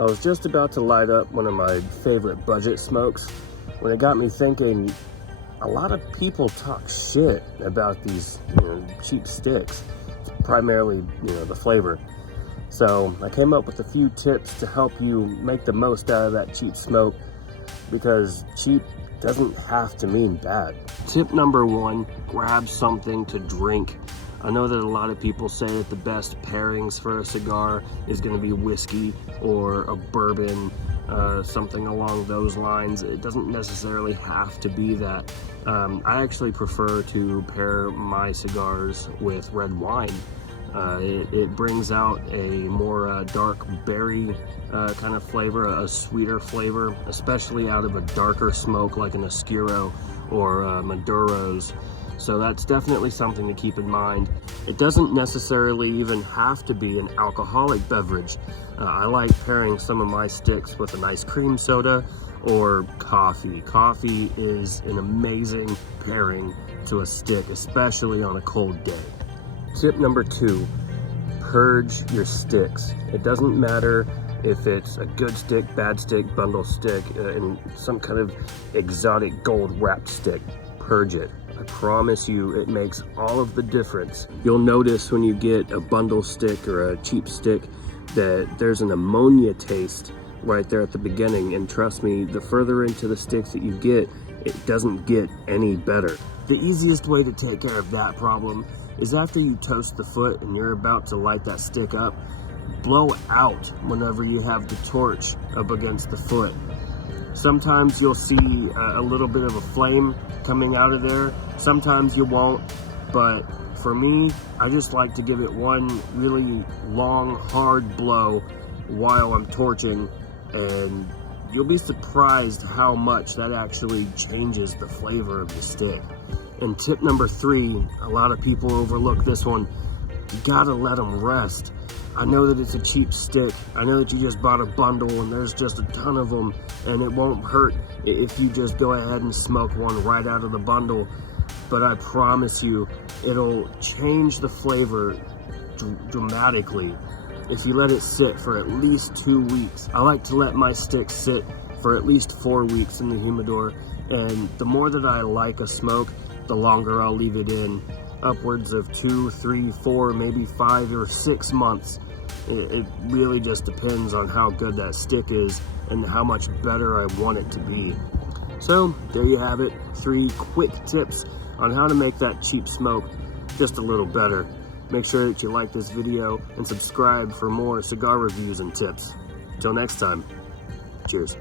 I was just about to light up one of my favorite budget smokes when it got me thinking, a lot of people talk shit about these cheap sticks, primarily the flavor. So I came up with a few tips to help you make the most out of that cheap smoke, because cheap doesn't have to mean bad. Tip number one, grab something to drink. I know that a lot of people say that the best pairings for a cigar is going to be whiskey or a bourbon, something along those lines. It doesn't necessarily have to be that. I actually prefer to pair my cigars with red wine. It brings out a more dark berry kind of flavor, a sweeter flavor, especially out of a darker smoke like an Oscuro or Maduros. So that's definitely something to keep in mind. It doesn't necessarily even have to be an alcoholic beverage. I like pairing some of my sticks with a nice cream soda or coffee. Coffee is an amazing pairing to a stick, especially on a cold day. Tip number two, purge your sticks. It doesn't matter if it's a good stick, bad stick, bundle stick, and some kind of exotic gold wrapped stick. Purge it. I promise you it makes all of the difference. You'll notice when you get a bundle stick or a cheap stick that there's an ammonia taste right there at the beginning, and trust me, the further into the sticks that you get, it doesn't get any better. The easiest way to take care of that problem is after you toast the foot and you're about to light that stick up, blow out whenever you have the torch up against the foot. Sometimes you'll see a little bit of a flame coming out of there. Sometimes you won't, but for me, I just like to give it one really long, hard blow while I'm torching, and you'll be surprised how much that actually changes the flavor of the stick. And tip number three, a lot of people overlook this one. You gotta let them rest. I know that it's a cheap stick. I know that you just bought a bundle and there's just a ton of them, and it won't hurt if you just go ahead and smoke one right out of the bundle. But I promise you, it'll change the flavor dramatically if you let it sit for at least 2 weeks. I like to let my sticks sit for at least 4 weeks in the humidor, and the more that I like a smoke, the longer I'll leave it in. Upwards of 2, 3, 4, maybe 5 or 6 months. It really just depends on how good that stick is and how much better I want it to be. So there you have it, 3 quick tips on how to make that cheap smoke just a little better. Make sure that you like this video and subscribe for more cigar reviews and tips. Until next time, cheers.